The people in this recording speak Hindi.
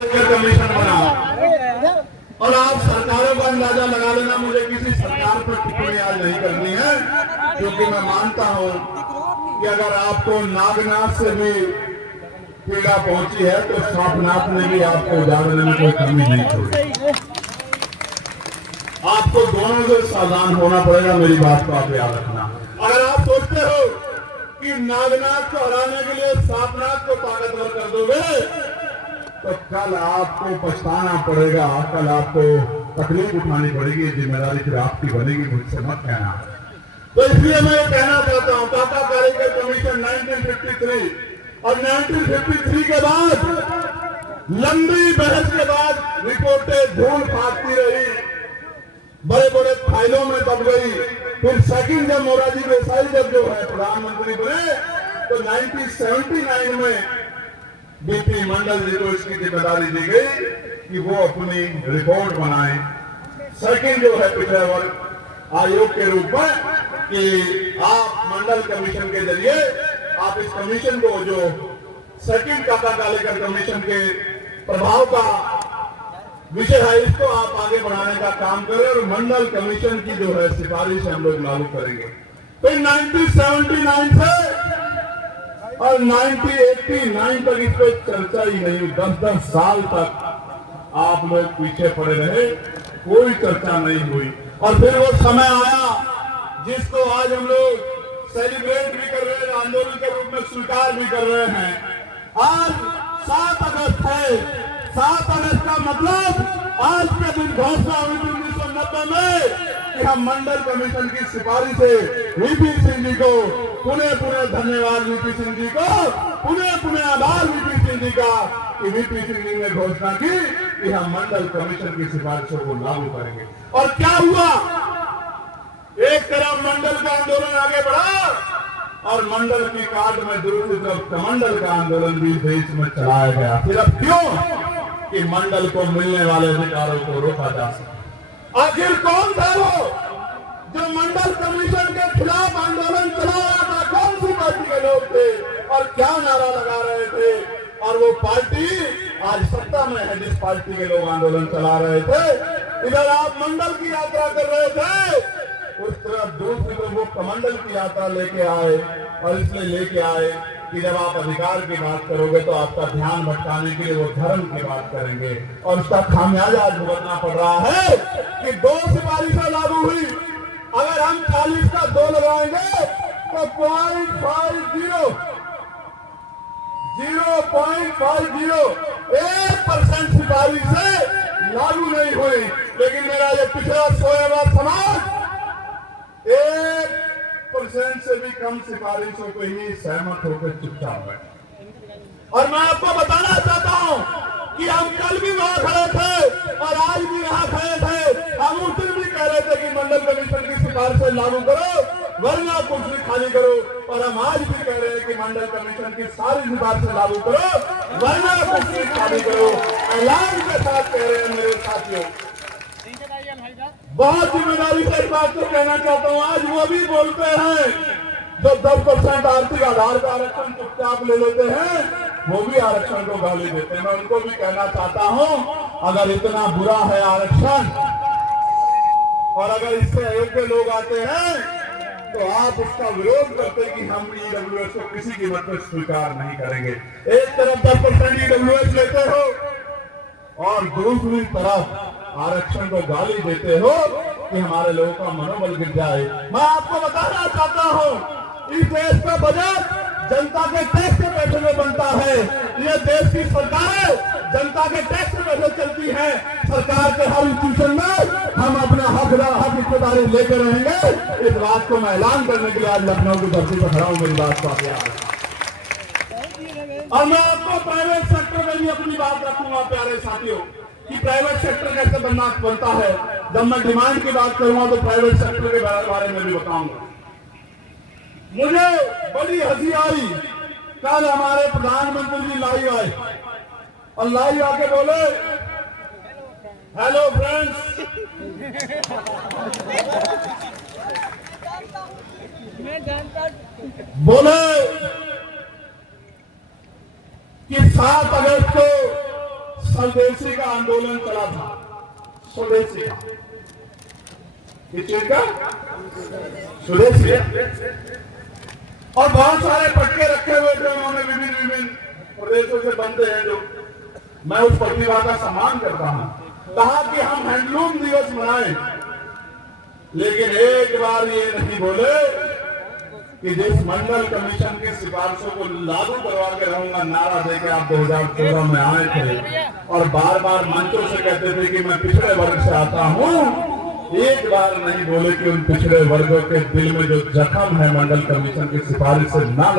कमीशन बना और आप सरकारों का अंदाजा लगा लेना। मुझे किसी सरकार पर टिप्पणी आज नहीं करनी है, क्योंकि मैं मानता हूं कि अगर आपको नागनाथ से भी पीड़ा पहुंची है तो सांपनाथ ने भी आपको उजाड़ने में कोई कमी नहीं छोड़ी। आपको दोनों से सावधान होना पड़ेगा। मेरी बात को आप याद रखना। अगर आप सोचते हो कि नागनाथ को हराने के लिए सांपनाथ को ताकतवर कर दोगे तो कल आपको पछताना पड़ेगा, कल आपको तकलीफ उठानी पड़ेगी, जिम्मेदारी फिर आपकी बनेगी। मुझसे मत कहना। तो इसलिए मैं कहना चाहता हूं, टाटा कारीगर कमीशन 1953 और 1953 के बाद लंबी बहस के बाद रिपोर्टें धूल फाड़ती रही, बड़े बड़े फाइलों में दब गई। फिर सेकंड जब मोरारजी देसाई जब जो है प्रधानमंत्री बने तो 1979 में बीपी मंडल जी को इसकी जिम्मेदारी दी गई कि वो अपनी रिपोर्ट बनाए। सेकंड जो है पिछड़ा वर्ग आयोग के रूप में कि आप मंडल कमीशन के जरिए आप इस कमीशन को जो सेकंड टाटा कारीगर कमीशन के प्रभाव का विषय है इसको आप आगे बढ़ाने का काम करें और मंडल कमीशन की जो है सिफारिश हम लोग लागू करेंगे। फिर 1979 से और 1989 तक इस पर चर्चा ही नहीं हुई। 10-10 साल तक आप लोग पीछे पड़े रहे, कोई चर्चा नहीं हुई। और फिर वो समय आया जिसको आज हम लोग सेलिब्रेट भी कर रहे हैं, आंदोलन के रूप में स्वीकार भी कर रहे हैं। आज 7 अगस्त है। 7 अगस्त का मतलब आज के दिन घोषणा हुई 1990 में कि हम मंडल कमीशन की सिफारिश से वीपी सिंह जी को पुनः धन्यवाद, वीपी सिंह जी को पुनः आभार वीपी सिंह जी का कि वीपी सिंह जी ने घोषणा की कि हम मंडल कमीशन की सिफारिशों को लागू करेंगे। और क्या हुआ? एक तरफ मंडल का आंदोलन आगे बढ़ा और मंडल की काट में दूसरी तरफ कमंडल का आंदोलन भी देश में चलाया गया। सिर्फ क्यों? कि मंडल को मिलने वाले अधिकारों को रोका जा सके। आखिर कौन था वो जो मंडल कमीशन के खिलाफ आंदोलन चला रहा था? कौन सी पार्टी के लोग थे और क्या नारा लगा रहे थे? और वो पार्टी आज सत्ता में है जिस पार्टी के लोग आंदोलन चला रहे थे। इधर आप मंडल की यात्रा कर रहे थे, उस तरफ दूसरी तरफ वो कमंडल की यात्रा लेके आए। और इसलिए लेके आए कि जब आप अधिकार की बात करोगे तो आपका ध्यान भटकाने के लिए वो धर्म की बात करेंगे। और उसका खामियाजा आज भुगतना पड़ रहा है कि 2 सिफारिशें लागू हुई। अगर हम 40 का 2 लगाएंगे तो 0.50 सिफारिश से लागू नहीं हुई। लेकिन मेरा ये पिछड़ा सोया हुआ समाज 1% से भी कम सिफारिशों को ही सहमत होकर चुपचाप बैठे। और मैं आपको बताना चाहता हूं कि हम कल भी वहां खड़े थे और आज भी यहां खड़े थे। हम उस दिन भी कह रहे थे कि मंडल कमीशन की सिफारिशें लागू करो वरना कुर्सी खाली करो। और हम आज भी कह रहे हैं कि मंडल कमीशन की सारी सिफारिशें लागू करो वरना कुर्सी खाली करो। ऐलान के साथ कह रहे हैं मेरे साथियों, बहुत जिम्मेदारी से इस बात को कहना चाहता हूं। आज वो भी बोलते हैं जो 10% आर्थिक आधार का आरक्षण चुपचाप ले लेते हैं, वो भी आरक्षण को गाली देते हैं। मैं उनको भी कहना चाहता हूं, अगर इतना बुरा है आरक्षण और अगर इससे अयोग्य लोग आते हैं तो आप उसका विरोध करते कि हम ईडब्ल्यूएस को किसी कीमत पर स्वीकार नहीं करेंगे। एक तरफ 10% ईडब्ल्यूएस लेते हो और दूसरी तरफ आरक्षण को गाली देते हो कि हमारे लोगों का मनोबल गिर जाए। मैं आपको बताना चाहता हूं, इस देश का बजट जनता के टैक्स के पैसे में बनता है। ये देश की सरकार जनता के टैक्स के पैसे चलती है। सरकार के हर इंस्टीट्यूशन में हम अपना हक हिस्सेदारी लेके रहेंगे। इस बात को मैं ऐलान करने के लिए आज लखनऊ की धरती पर खड़ा हूं। मेरी बात को आप याद रखें। और मैं आपको प्राइवेट सेक्टर में भी अपनी बात रखूंगा प्यारे साथियों कि प्राइवेट सेक्टर कैसे बनता है। जब मैं डिमांड की बात करूंगा तो प्राइवेट सेक्टर के बारे में भी बताऊंगा। मुझे बड़ी हंसी आई, कल हमारे प्रधानमंत्री जी लाइव आए और लाइव आके बोले, हेलो फ्रेंड्स, बोले कि 7 अगस्त को स्वदेशी का आंदोलन चला था, स्वदेशी का, किस चीज का? स्वदेशी। और बहुत सारे पटके रखे हुए थे उन्होंने, विभिन्न प्रदेशों से बनते हैं जो, मैं उस प्रतिभा का सम्मान करता हूं। कहा कि हम हैंडलूम दिवस मनाएं, लेकिन एक बार ये नहीं बोले कि जिस मंडल कमीशन की सिफारिशों को लागू करवा के रहूंगा नारा देकर आप 2014 में आए थे और बार बार मंचों से कहते थे कि मैं पिछड़े वर्ग से आता हूं। एक बार नहीं बोले कि उन पिछड़े वर्गों के दिल में जो जख्म है मंडल कमीशन की सिफारिश से ना